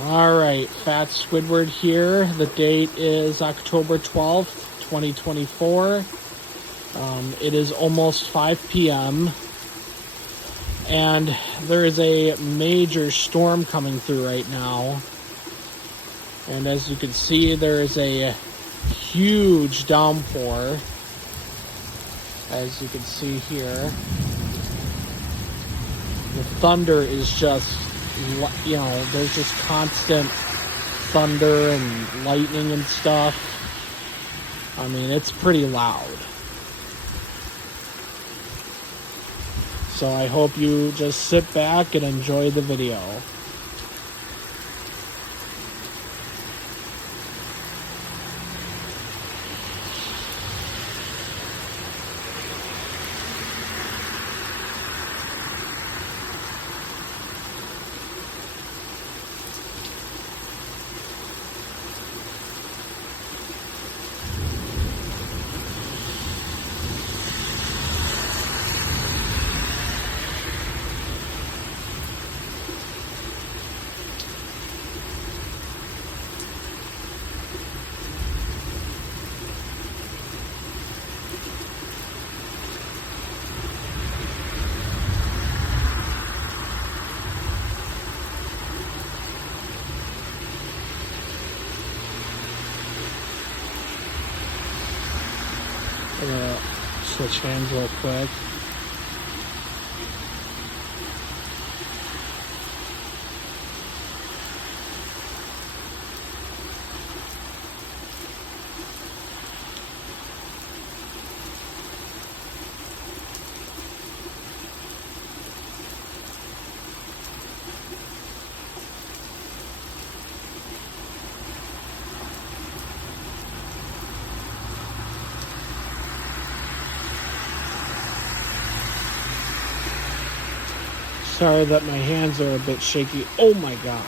All right, Fat Squidward here. The date is October 12th, 2024. It is almost 5 p.m. and there is a major storm coming through right now. And as you can see, there is a huge downpour. As you can see here, the thunder is just, there's just constant thunder and lightning and stuff. I mean, it's pretty loud. So I hope you just sit back and enjoy the video. I'm gonna switch hands real quick. Sorry that my hands are a bit shaky. Oh my God.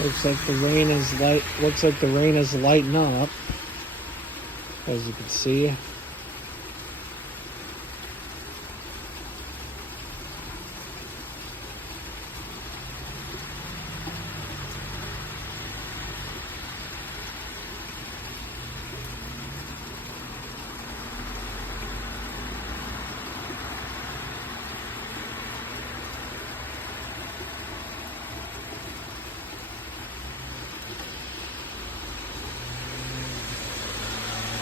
Looks like the rain is lighting up, as you can see.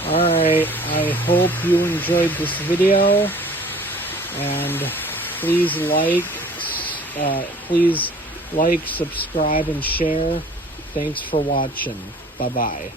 Alright, I hope you enjoyed this video, and please like, subscribe, and share. Thanks for watching. Bye-bye.